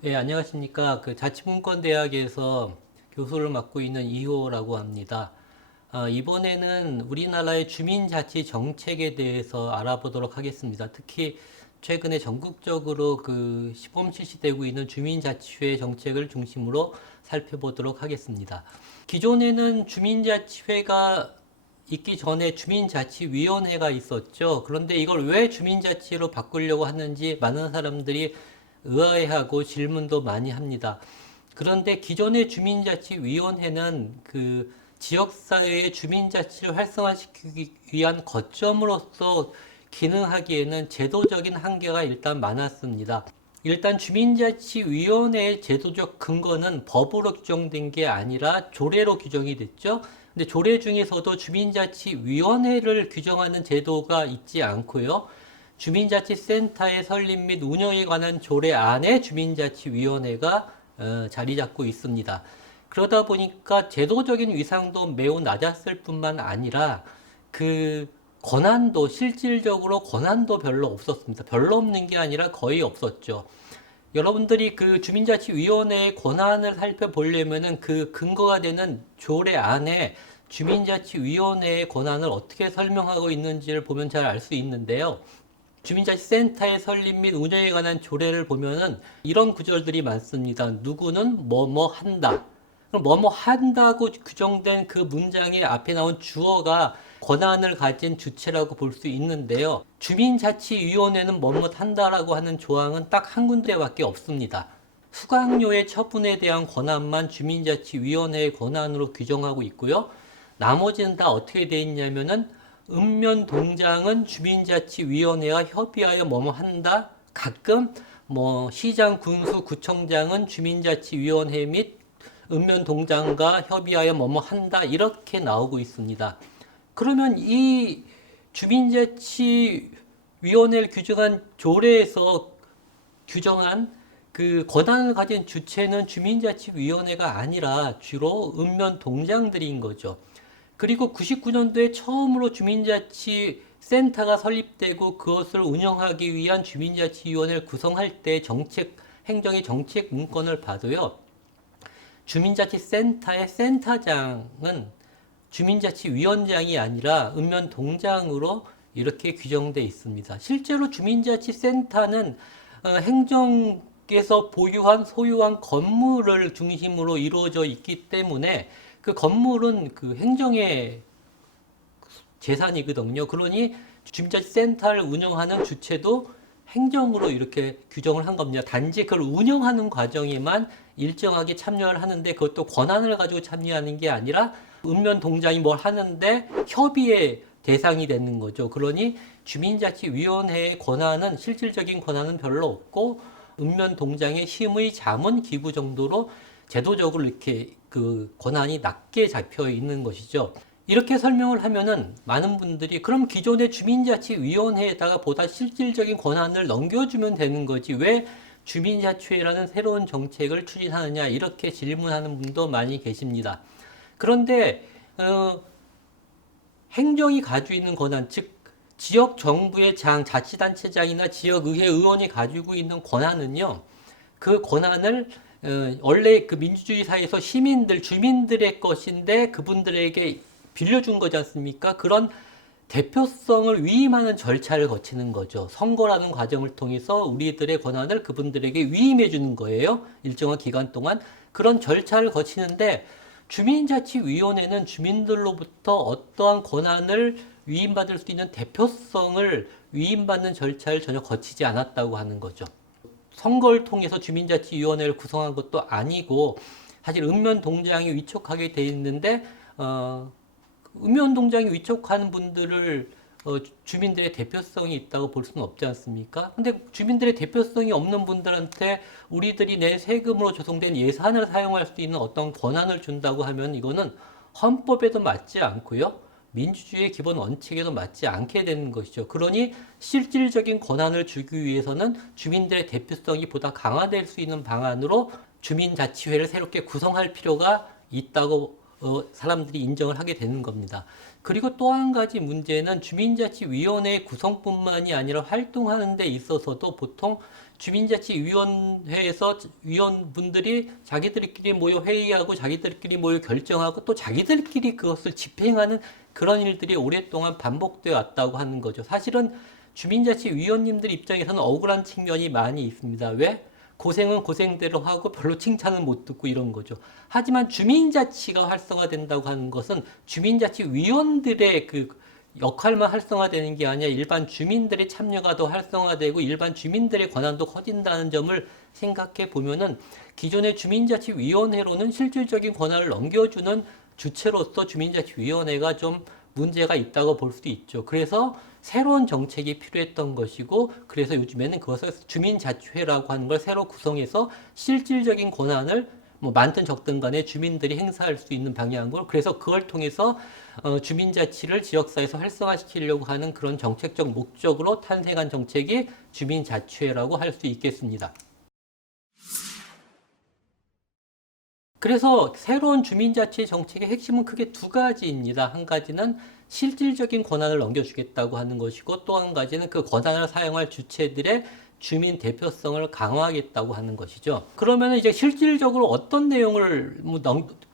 네, 안녕하십니까. 자치문권대학에서 교수를 맡고 있는 이호라고 합니다. 이번에는 우리나라의 주민자치 정책에 대해서 알아보도록 하겠습니다. 특히 최근에 전국적으로 시범 실시되고 있는 주민자치회 정책을 중심으로 살펴보도록 하겠습니다. 기존에는 주민자치회가 있기 전에 주민자치위원회가 있었죠. 그런데 이걸 왜 주민자치로 바꾸려고 하는지 많은 사람들이 의아해하고 질문도 많이 합니다. 그런데 기존의 주민자치위원회는 지역사회의 주민자치를 활성화시키기 위한 거점으로서 기능하기에는 제도적인 한계가 일단 많았습니다. 일단 주민자치위원회의 제도적 근거는 법으로 규정된 게 아니라 조례로 규정이 됐죠. 근데 조례 중에서도 주민자치위원회를 규정하는 제도가 있지 않고요. 주민자치센터의 설립 및 운영에 관한 조례 안에 주민자치위원회가 자리 잡고 있습니다. 그러다 보니까 제도적인 위상도 매우 낮았을 뿐만 아니라 실질적으로 권한도 별로 없었습니다. 별로 없는 게 아니라 거의 없었죠. 여러분들이 주민자치위원회의 권한을 살펴보려면은 그 근거가 되는 조례 안에 주민자치위원회의 권한을 어떻게 설명하고 있는지를 보면 잘 알 수 있는데요. 주민자치센터의 설립 및 운영에 관한 조례를 보면은 이런 구절들이 많습니다. 누구는 뭐뭐 한다. 그럼 뭐뭐 한다고 규정된 그 문장의 앞에 나온 주어가 권한을 가진 주체라고 볼 수 있는데요. 주민자치위원회는 뭐뭐 한다라고 하는 조항은 딱 한 군데밖에 없습니다. 수강료의 처분에 대한 권한만 주민자치위원회의 권한으로 규정하고 있고요. 나머지는 다 어떻게 되어 있냐면은 읍면동장은 주민자치위원회와 협의하여 뭐뭐 한다. 가끔 시장, 군수, 구청장은 주민자치위원회 및 읍면동장과 협의하여 뭐뭐 한다. 이렇게 나오고 있습니다. 그러면 이 주민자치위원회를 규정한 조례에서 규정한 그 권한을 가진 주체는 주민자치위원회가 아니라 주로 읍면동장들인 거죠. 그리고 99년도에 처음으로 주민자치센터가 설립되고 그것을 운영하기 위한 주민자치위원회를 구성할 때 행정의 정책 문건을 봐도요. 주민자치센터의 센터장은 주민자치위원장이 아니라 읍면동장으로 이렇게 규정되어 있습니다. 실제로 주민자치센터는 행정에서 소유한 건물을 중심으로 이루어져 있기 때문에 그 건물은 행정의 재산이거든요. 그러니 주민자치센터를 운영하는 주체도 행정으로 이렇게 규정을 한 겁니다. 단지 그걸 운영하는 과정에만 일정하게 참여를 하는데 그것도 권한을 가지고 참여하는 게 아니라 읍면동장이 뭘 하는데 협의의 대상이 되는 거죠. 그러니 주민자치위원회의 실질적인 권한은 별로 없고 읍면동장의 심의 자문 기구 정도로 제도적으로 이렇게 권한이 낮게 잡혀 있는 것이죠. 이렇게 설명을 하면은 많은 분들이 그럼 기존의 주민자치위원회에다가 보다 실질적인 권한을 넘겨주면 되는 거지 왜 주민자치회라는 새로운 정책을 추진하느냐 이렇게 질문하는 분도 많이 계십니다. 그런데 행정이 가지고 있는 권한, 즉 지역 정부의 자치단체장이나 지역의회 의원이 가지고 있는 권한은요. 그 권한을 원래 민주주의 사회에서 주민들의 것인데 그분들에게 빌려준 거지 않습니까? 그런 대표성을 위임하는 절차를 거치는 거죠. 선거라는 과정을 통해서 우리들의 권한을 그분들에게 위임해 주는 거예요. 일정한 기간 동안. 그런 절차를 거치는데 주민자치위원회는 주민들로부터 어떠한 권한을 위임받을 수 있는 대표성을 위임받는 절차를 전혀 거치지 않았다고 하는 거죠. 선거를 통해서 주민자치위원회를 구성한 것도 아니고 사실 읍면동장이 위촉하게 돼 있는데 읍면동장이 위촉하는 분들을 주민들의 대표성이 있다고 볼 수는 없지 않습니까? 근데 주민들의 대표성이 없는 분들한테 우리들이 내 세금으로 조성된 예산을 사용할 수 있는 어떤 권한을 준다고 하면 이거는 헌법에도 맞지 않고요. 민주주의의 기본 원칙에도 맞지 않게 되는 것이죠. 그러니 실질적인 권한을 주기 위해서는 주민들의 대표성이 보다 강화될 수 있는 방안으로 주민자치회를 새롭게 구성할 필요가 있다고 사람들이 인정을 하게 되는 겁니다. 그리고 또 한 가지 문제는 주민자치위원회 구성뿐만이 아니라 활동하는 데 있어서도 보통 주민자치위원회에서 위원분들이 자기들끼리 모여 회의하고 자기들끼리 모여 결정하고 또 자기들끼리 그것을 집행하는 그런 일들이 오랫동안 반복되어 왔다고 하는 거죠. 사실은 주민자치위원님들 입장에서는 억울한 측면이 많이 있습니다. 왜? 고생은 고생대로 하고 별로 칭찬은 못 듣고 이런 거죠. 하지만 주민자치가 활성화된다고 하는 것은 주민자치위원들의 그 역할만 활성화되는 게 아니라 일반 주민들의 참여가 더 활성화되고 일반 주민들의 권한도 커진다는 점을 생각해 보면은 기존의 주민자치위원회로는 실질적인 권한을 넘겨주는 주체로서 주민자치위원회가 좀 문제가 있다고 볼 수 있죠. 그래서 새로운 정책이 필요했던 것이고, 그래서 요즘에는 그것을 주민자치회라고 하는 걸 새로 구성해서 실질적인 권한을 뭐 많든 적든 간에 주민들이 행사할 수 있는 방향으로, 그래서 그걸 통해서 주민자치를 지역사회에서 활성화시키려고 하는 그런 정책적 목적으로 탄생한 정책이 주민자치회라고 할 수 있겠습니다. 그래서 새로운 주민자치 정책의 핵심은 크게 두 가지입니다. 한 가지는 실질적인 권한을 넘겨주겠다고 하는 것이고, 또 한 가지는 그 권한을 사용할 주체들의 주민 대표성을 강화하겠다고 하는 것이죠. 그러면 이제 실질적으로 어떤 내용을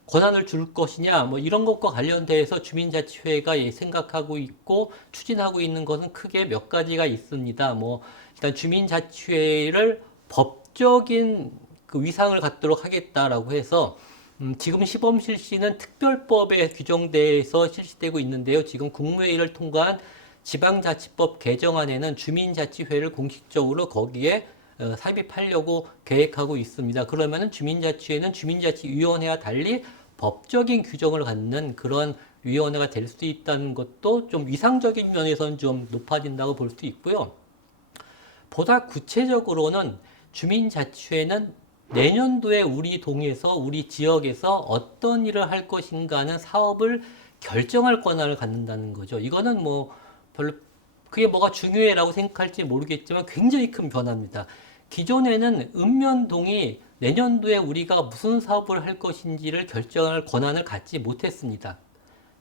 권한을 줄 것이냐, 뭐 이런 것과 관련돼서 주민자치회가 생각하고 있고 추진하고 있는 것은 크게 몇 가지가 있습니다. 뭐 일단 주민자치회를 법적인 그 위상을 갖도록 하겠다라고 해서 지금 시범 실시는 특별법에 규정돼서 실시되고 있는데요. 지금 국무회의를 통과한 지방자치법 개정안에는 주민자치회를 공식적으로 거기에 삽입하려고 계획하고 있습니다. 그러면은 주민자치회는 주민자치위원회와 달리 법적인 규정을 갖는 그런 위원회가 될 수 있다는 것도 좀 위상적인 면에서는 좀 높아진다고 볼 수 있고요. 보다 구체적으로는 주민자치회는 내년도에 우리 동에서 우리 지역에서 어떤 일을 할 것인가 하는 사업을 결정할 권한을 갖는다는 거죠. 이거는 뭐 별로 그게 뭐가 중요해라고 생각할지 모르겠지만 굉장히 큰 변화입니다. 기존에는 읍면동이 내년도에 우리가 무슨 사업을 할 것인지를 결정할 권한을 갖지 못했습니다.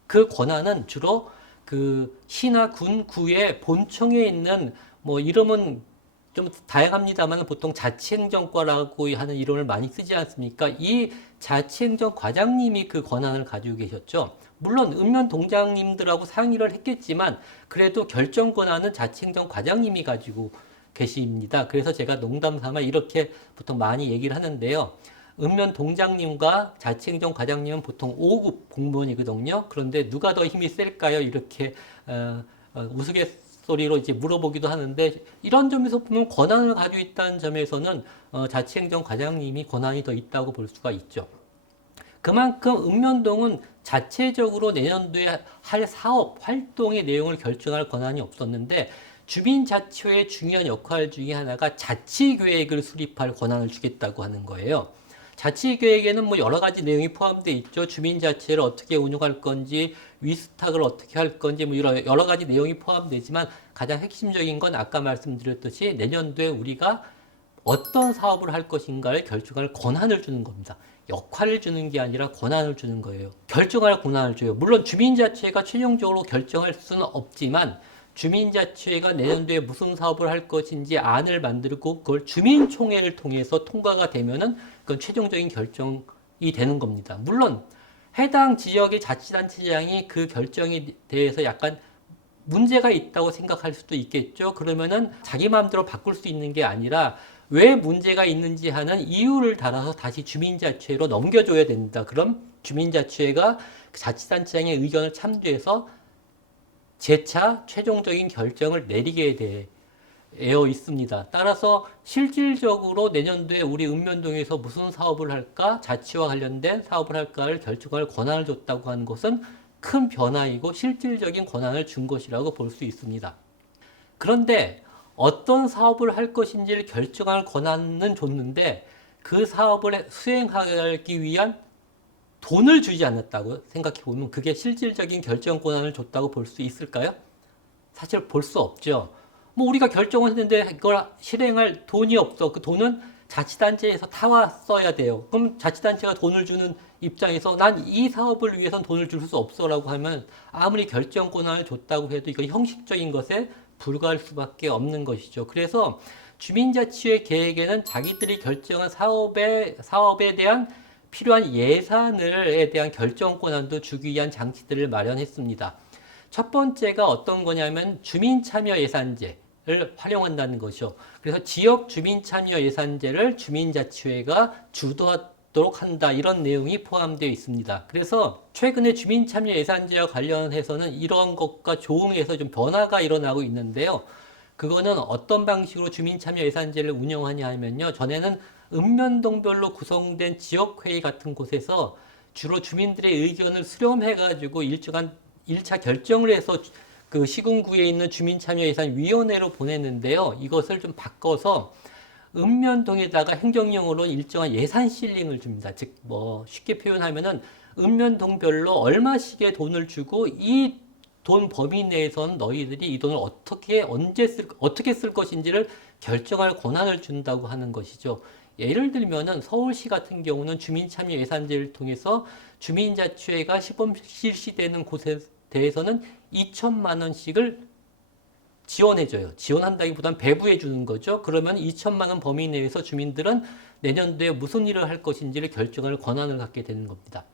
그 권한은 주로 그 시나 군, 구의 본청에 있는 뭐 이름은 좀 다양합니다만 보통 자치행정과라고 하는 이름을 많이 쓰지 않습니까? 이 자치행정과장님이 그 권한을 가지고 계셨죠. 물론 읍면동장님들하고 상의를 했겠지만 그래도 결정 권한은 자치행정과장님이 가지고 계십니다. 그래서 제가 농담삼아 이렇게 보통 많이 얘기를 하는데요. 읍면동장님과 자치행정과장님은 보통 5급 공무원이거든요. 그런데 누가 더 힘이 셀까요? 이렇게 우스갯소리로 이제 물어보기도 하는데 이런 점에서 보면 권한을 가지고 있다는 점에서는 자치행정과장님이 권한이 더 있다고 볼 수가 있죠. 그만큼 읍면동은 자체적으로 내년도에 할 사업, 활동의 내용을 결정할 권한이 없었는데 주민자치회의 중요한 역할 중에 하나가 자치계획을 수립할 권한을 주겠다고 하는 거예요. 자치계획에는 뭐 여러 가지 내용이 포함되어 있죠. 주민자치를 어떻게 운영할 건지, 위스탁을 어떻게 할 건지, 뭐 여러 가지 내용이 포함되지만 가장 핵심적인 건 아까 말씀드렸듯이 내년도에 우리가 어떤 사업을 할 것인가를 결정할 권한을 주는 겁니다. 역할을 주는 게 아니라 권한을 주는 거예요. 결정할 권한을 줘요. 물론 주민자치회가 최종적으로 결정할 수는 없지만 주민자치회가 내년도에 무슨 사업을 할 것인지 안을 만들고 그걸 주민총회를 통해서 통과가 되면은 그건 최종적인 결정이 되는 겁니다. 물론 해당 지역의 자치단체장이 그 결정에 대해서 약간 문제가 있다고 생각할 수도 있겠죠. 그러면은 자기 마음대로 바꿀 수 있는 게 아니라 왜 문제가 있는지 하는 이유를 달아서 다시 주민자치회로 넘겨줘야 된다. 그럼 주민자치회가 자치단체장의 의견을 참조해서 재차 최종적인 결정을 내리게 되어 있습니다. 따라서 실질적으로 내년도에 우리 읍면동에서 무슨 사업을 할까, 자치와 관련된 사업을 할까를 결정할 권한을 줬다고 하는 것은 큰 변화이고 실질적인 권한을 준 것이라고 볼 수 있습니다. 그런데 어떤 사업을 할 것인지를 결정할 권한은 줬는데 그 사업을 수행하기 위한 돈을 주지 않았다고 생각해 보면 그게 실질적인 결정 권한을 줬다고 볼 수 있을까요? 사실 볼 수 없죠. 뭐 우리가 결정을 했는데 그걸 실행할 돈이 없어. 그 돈은 자치단체에서 타왔어야 돼요. 그럼 자치단체가 돈을 주는 입장에서 난 이 사업을 위해선 돈을 줄 수 없어라고 하면 아무리 결정 권한을 줬다고 해도 이건 형식적인 것에 불과할 수밖에 없는 것이죠. 그래서 주민자치회 계획에는 자기들이 결정한 사업에 대한 필요한 예산에 대한 결정 권한도 주기 위한 장치들을 마련했습니다. 첫 번째가 어떤 거냐면 주민참여예산제를 활용한다는 것이죠. 그래서 지역 주민참여예산제를 주민자치회가 주도하도록 한다, 이런 내용이 포함되어 있습니다. 그래서 최근에 주민참여예산제와 관련해서는 이런 것과 조응해서 좀 변화가 일어나고 있는데요. 그거는 어떤 방식으로 주민참여예산제를 운영하냐 하면요, 전에는 읍면동별로 구성된 지역회의 같은 곳에서 주로 주민들의 의견을 수렴해가지고 일정한 1차 결정을 해서 그 시군구에 있는 주민참여예산위원회로 보냈는데요. 이것을 좀 바꿔서 읍면동에다가 행정령으로 일정한 예산 실링을 줍니다. 즉, 뭐 쉽게 표현하면은 읍면동별로 얼마씩의 돈을 주고 이 돈 범위 내에서는 너희들이 이 돈을 어떻게 쓸 것인지를 결정할 권한을 준다고 하는 것이죠. 예를 들면은 서울시 같은 경우는 주민참여예산제를 통해서 주민자치회가 시범 실시되는 곳에 대해서는 2천만 원씩을 지원해줘요. 지원한다기보다는 배부해 주는 거죠. 그러면 2천만 원 범위 내에서 주민들은 내년도에 무슨 일을 할 것인지를 결정할 권한을 갖게 되는 겁니다.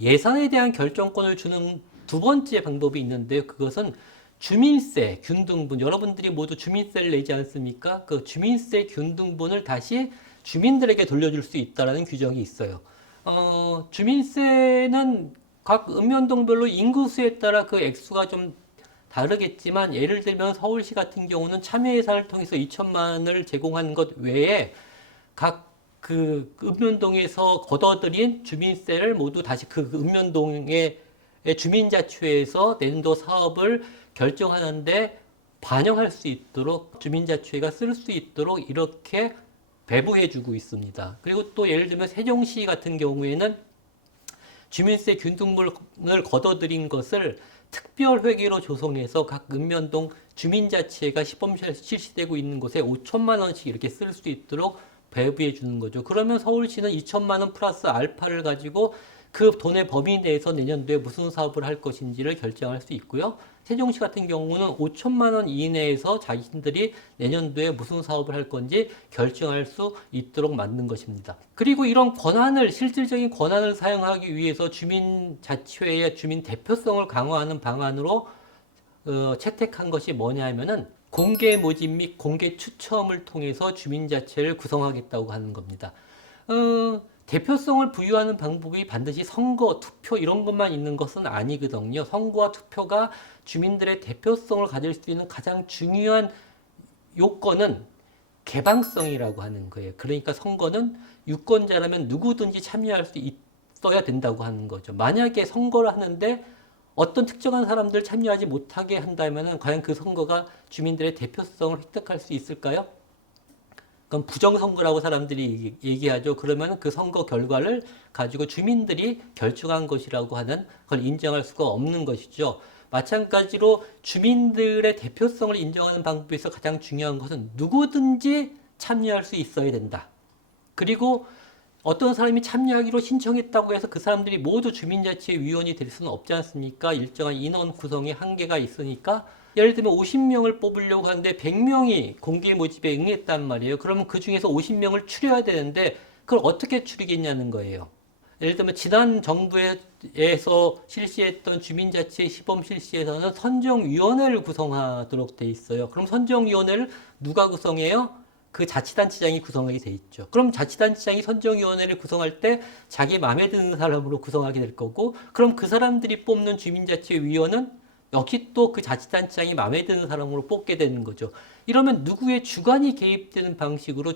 예산에 대한 결정권을 주는 두 번째 방법이 있는데요. 그것은 주민세 균등분. 여러분들이 모두 주민세를 내지 않습니까? 그 주민세 균등분을 다시 주민들에게 돌려줄 수 있다는 규정이 있어요. 주민세는 각 읍면동별로 인구수에 따라 그 액수가 좀 다르겠지만, 예를 들면 서울시 같은 경우는 참여예산을 통해서 2천만 원을 제공한 것 외에 각 그 읍면동에서 걷어들인 주민세를 모두 다시 그 읍면동의 주민자치회에서 내년도 사업을 결정하는데 반영할 수 있도록, 주민자치회가 쓸 수 있도록 이렇게 배부해주고 있습니다. 그리고 또 예를 들면 세종시 같은 경우에는 주민세 균등분을 걷어들인 것을 특별회계로 조성해서 각 읍면동 주민자치회가 시범 실시되고 있는 곳에 5천만 원씩 이렇게 쓸 수 있도록 배부해 주는 거죠. 그러면 서울시는 2천만 원 플러스 알파를 가지고 그 돈의 범위 내에서 내년도에 무슨 사업을 할 것인지를 결정할 수 있고요. 세종시 같은 경우는 5천만 원 이내에서 자신들이 내년도에 무슨 사업을 할 건지 결정할 수 있도록 만든 것입니다. 그리고 이런 실질적인 권한을 사용하기 위해서 주민자치회의 주민 대표성을 강화하는 방안으로 채택한 것이 뭐냐 하면은 공개 모집 및 공개 추첨을 통해서 주민자치회를 구성하겠다고 하는 겁니다. 대표성을 부여하는 방법이 반드시 선거, 투표 이런 것만 있는 것은 아니거든요. 선거와 투표가 주민들의 대표성을 가질 수 있는 가장 중요한 요건은 개방성이라고 하는 거예요. 그러니까 선거는 유권자라면 누구든지 참여할 수 있어야 된다고 하는 거죠. 만약에 선거를 하는데 어떤 특정한 사람들 참여하지 못하게 한다면 과연 그 선거가 주민들의 대표성을 획득할 수 있을까요? 그럼 부정선거라고 사람들이 얘기하죠. 그러면 그 선거 결과를 가지고 주민들이 결정한 것이라고 하는 걸 인정할 수가 없는 것이죠. 마찬가지로 주민들의 대표성을 인정하는 방법에서 가장 중요한 것은 누구든지 참여할 수 있어야 된다. 그리고 어떤 사람이 참여하기로 신청했다고 해서 그 사람들이 모두 주민자치회 위원이 될 수는 없지 않습니까? 일정한 인원 구성에 한계가 있으니까. 예를 들면 50명을 뽑으려고 하는데 100명이 공개 모집에 응했단 말이에요. 그러면 그 중에서 50명을 추려야 되는데 그걸 어떻게 추리겠냐는 거예요. 예를 들면 지난 정부에서 실시했던 주민자치회 시범 실시에서는 선정위원회를 구성하도록 돼 있어요. 그럼 선정위원회를 누가 구성해요? 그 자치단체장이 구성하게 돼 있죠. 그럼 자치단체장이 선정위원회를 구성할 때 자기 마음에 드는 사람으로 구성하게 될 거고, 그럼 그 사람들이 뽑는 주민자치회위원은 역시 또 그 자치단체장이 마음에 드는 사람으로 뽑게 되는 거죠. 이러면 누구의 주관이 개입되는 방식으로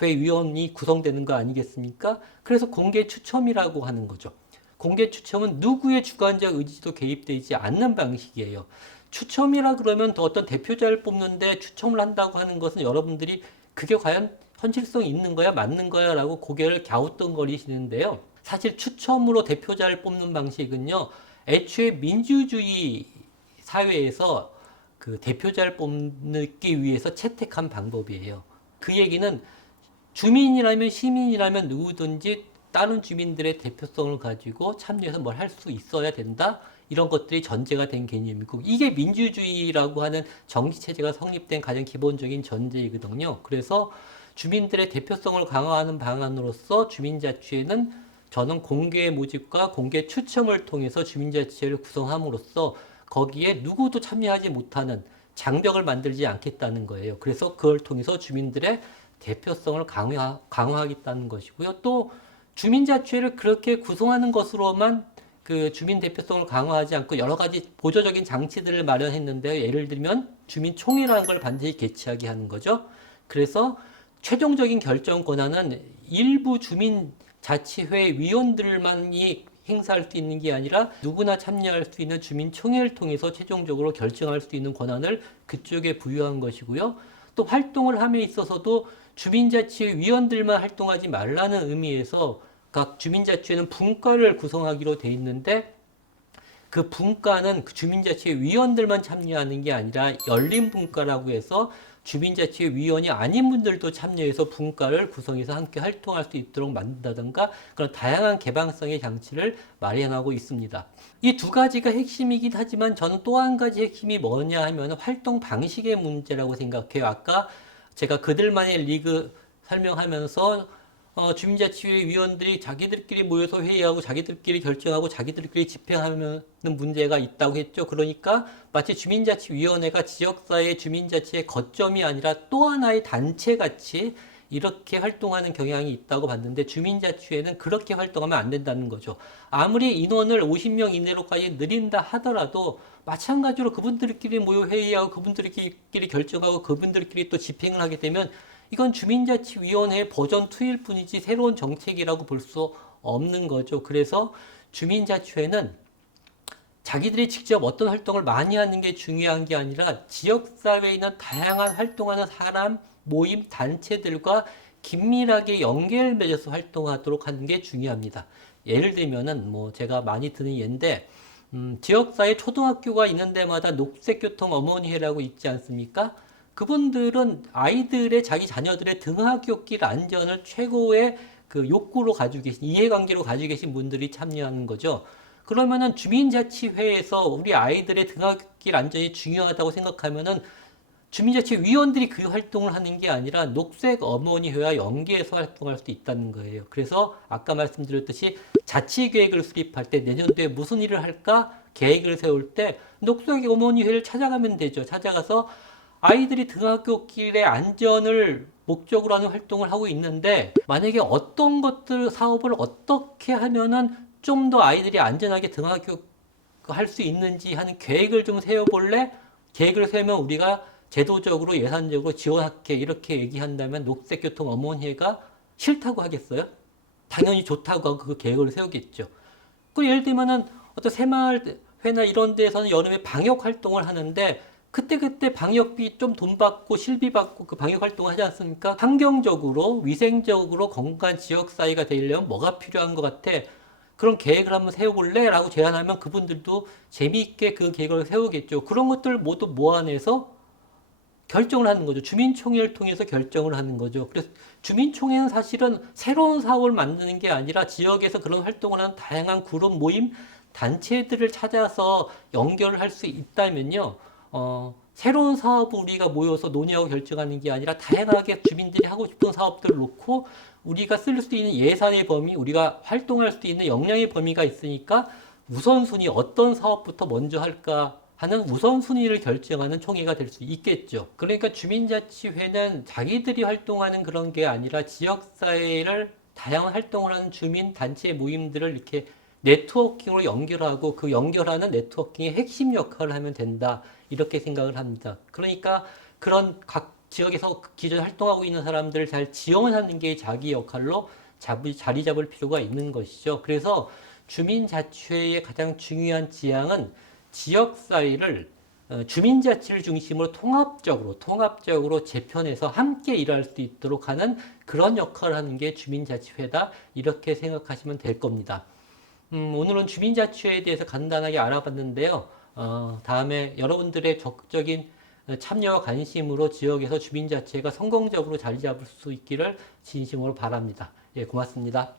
회위원이 구성되는 거 아니겠습니까? 그래서 공개 추첨이라고 하는 거죠. 공개 추첨은 누구의 주관적 의지도 개입되지 않는 방식이에요. 추첨이라 그러면 또 어떤 대표자를 뽑는데 추첨을 한다고 하는 것은 여러분들이 그게 과연 현실성이 있는 거야, 맞는 거야 라고 고개를 갸우뚱거리시는데요. 사실 추첨으로 대표자를 뽑는 방식은요, 애초에 민주주의 사회에서 그 대표자를 뽑기 위해서 채택한 방법이에요. 그 얘기는 주민이라면 시민이라면 누구든지 다른 주민들의 대표성을 가지고 참여해서 뭘 할 수 있어야 된다. 이런 것들이 전제가 된 개념이고 이게 민주주의라고 하는 정치체제가 성립된 가장 기본적인 전제이거든요. 그래서 주민들의 대표성을 강화하는 방안으로서 주민자치회는 저는 공개 모집과 공개 추첨을 통해서 주민자치회를 구성함으로써 거기에 누구도 참여하지 못하는 장벽을 만들지 않겠다는 거예요. 그래서 그걸 통해서 주민들의 대표성을 강화하겠다는 것이고요. 또 주민자치회를 그렇게 구성하는 것으로만 그 주민 대표성을 강화하지 않고 여러 가지 보조적인 장치들을 마련했는데요. 예를 들면 주민총회라는 걸 반드시 개최하게 하는 거죠. 그래서 최종적인 결정 권한은 일부 주민자치회 위원들만이 행사할 수 있는 게 아니라 누구나 참여할 수 있는 주민총회를 통해서 최종적으로 결정할 수 있는 권한을 그쪽에 부여한 것이고요. 또 활동을 함에 있어서도 주민자치회 위원들만 활동하지 말라는 의미에서 각 주민자치회는 분과를 구성하기로 돼 있는데 그 분과는 그 주민자치회 위원들만 참여하는 게 아니라 열린 분과라고 해서 주민자치회 위원이 아닌 분들도 참여해서 분과를 구성해서 함께 활동할 수 있도록 만든다든가 그런 다양한 개방성의 장치를 마련하고 있습니다. 이 두 가지가 핵심이긴 하지만 저는 또 한 가지 핵심이 뭐냐 하면 활동 방식의 문제라고 생각해요. 아까 제가 그들만의 리그 설명하면서 주민자치회 위원들이 자기들끼리 모여서 회의하고 자기들끼리 결정하고 자기들끼리 집행하는 문제가 있다고 했죠. 그러니까 마치 주민자치위원회가 지역사회의 주민자치의 거점이 아니라 또 하나의 단체같이 이렇게 활동하는 경향이 있다고 봤는데 주민자치회는 그렇게 활동하면 안 된다는 거죠. 아무리 인원을 50명 이내로까지 늘린다 하더라도 마찬가지로 그분들끼리 모여 회의하고 그분들끼리 결정하고 그분들끼리 또 집행을 하게 되면 이건 주민자치위원회 버전 2일 뿐이지 새로운 정책이라고 볼 수 없는 거죠. 그래서 주민자치회는 자기들이 직접 어떤 활동을 많이 하는 게 중요한 게 아니라 지역사회에 있는 다양한 활동하는 사람, 모임, 단체들과 긴밀하게 연계를 맺어서 활동하도록 하는 게 중요합니다. 예를 들면은 뭐 제가 많이 드는 예인데 지역사회 초등학교가 있는 데마다 녹색교통 어머니회라고 있지 않습니까? 그분들은 아이들의 자기 자녀들의 등하굣길 안전을 최고의 그 욕구로 가지고 계신 이해관계로 가지고 계신 분들이 참여하는 거죠. 그러면은 주민자치회에서 우리 아이들의 등하굣길 안전이 중요하다고 생각하면은 주민자치위원들이 그 활동을 하는 게 아니라 녹색 어머니회와 연계해서 활동할 수 있다는 거예요. 그래서 아까 말씀드렸듯이 자치계획을 수립할 때 내년도에 무슨 일을 할까 계획을 세울 때 녹색 어머니회를 찾아가면 되죠. 찾아가서 아이들이 등하굣길의 안전을 목적으로 하는 활동을 하고 있는데 만약에 어떤 것들 사업을 어떻게 하면은 좀 더 아이들이 안전하게 등하굣 할 수 있는지 하는 계획을 좀 세워볼래? 계획을 세우면 우리가 제도적으로 예산적으로 지원할게 이렇게 얘기한다면 녹색교통 어머니회가 싫다고 하겠어요? 당연히 좋다고 하고 그 계획을 세우겠죠. 그 예를 들면은 어떤 새마을회나 이런 데에서는 여름에 방역 활동을 하는데 그때 방역비 좀 돈 받고 실비 받고 그 방역 활동을 하지 않습니까? 환경적으로 위생적으로 건강한 지역 사회가 되려면 뭐가 필요한 것 같아? 그런 계획을 한번 세워볼래? 라고 제안하면 그분들도 재미있게 그 계획을 세우겠죠. 그런 것들을 모두 모아내서 결정을 하는 거죠. 주민총회를 통해서 결정을 하는 거죠. 그래서 주민총회는 사실은 새로운 사업을 만드는 게 아니라 지역에서 그런 활동을 하는 다양한 그룹 모임, 단체들을 찾아서 연결을 할 수 있다면요. 새로운 사업을 우리가 모여서 논의하고 결정하는 게 아니라 다양하게 주민들이 하고 싶은 사업들을 놓고 우리가 쓸 수 있는 예산의 범위, 우리가 활동할 수 있는 역량의 범위가 있으니까 우선순위 어떤 사업부터 먼저 할까 하는 우선순위를 결정하는 총회가 될 수 있겠죠. 그러니까 주민자치회는 자기들이 활동하는 그런 게 아니라 지역사회를 다양한 활동을 하는 주민 단체 모임들을 이렇게 네트워킹으로 연결하고 그 연결하는 네트워킹의 핵심 역할을 하면 된다. 이렇게 생각을 합니다. 그러니까 그런 각 지역에서 기존에 활동하고 있는 사람들을 잘 지원하는 게 자기 역할로 자리 잡을 필요가 있는 것이죠. 그래서 주민자치회의 가장 중요한 지향은 지역사회를 주민자치를 중심으로 통합적으로 재편해서 함께 일할 수 있도록 하는 그런 역할을 하는 게 주민자치회다. 이렇게 생각하시면 될 겁니다. 오늘은 주민자치회에 대해서 간단하게 알아봤는데요. 다음에 여러분들의 적극적인 참여와 관심으로 지역에서 주민자치회가 성공적으로 자리 잡을 수 있기를 진심으로 바랍니다. 예, 고맙습니다.